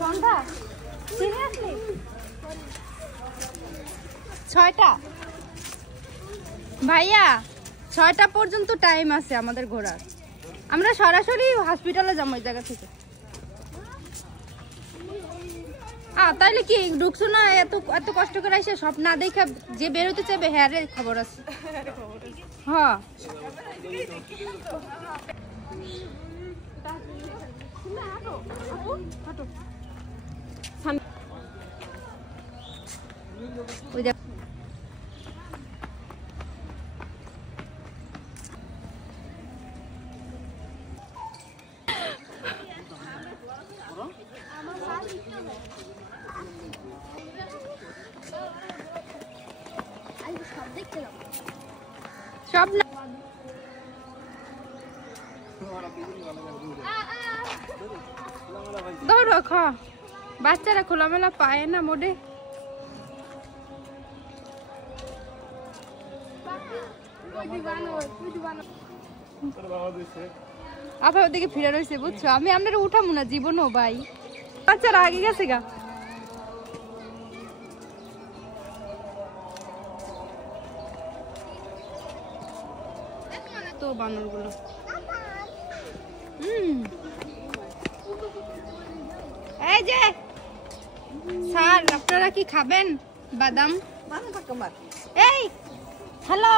সন্ধ্যা seriously 6টা ভাইয়া 6টা পর্যন্ত টাইম আছে আমাদের ঘোরার। আমরা সরাসরি হসপিটালে যাবো ওই জায়গা থেকে। তাইলে কি ঢুকছো না? এত এত কষ্ট করে এসে সব না দেখে যে বেরোতে চাইবে হ্যাঁ রে খবর আছে। হ্যাঁ ওই দেখ সব না দৌড়ো খা বাচ্চারা খোলামেলা পায় না মোডে। আপা ওদিকে ফিরে রয়েছে বুঝছো, আমি আপনারা উঠাবো না জীবনও ভাই, বাচ্চারা আগে গেছে গা। তো বানর গুলো এই যে স্যার আপনারা কি খাবেন? বাদাম এই হ্যালো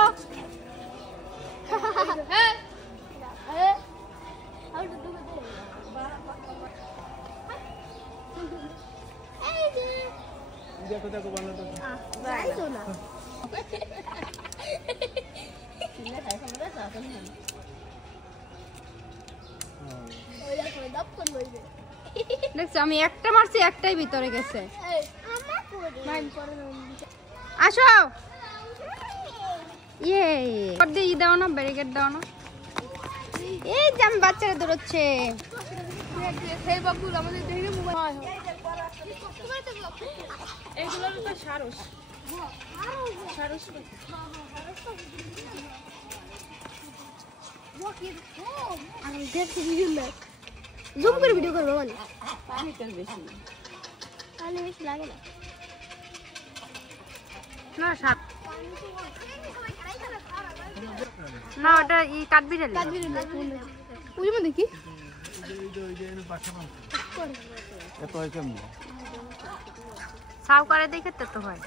দেখছো আমি একটা মারছি একটাই ভিতরে গেছে। আসো ইয়ে ই দাও না, ব্যারিকেড দাও না। এই যে আমি বাচ্চারা দৌড়চ্ছে। জুম করে ভিডিও করবো মানে পানি বেশি লাগে না। না না ওটা ই কাঠবিড়ালি ওই মধ্যে কি সাউ করে দেখে তো হয়।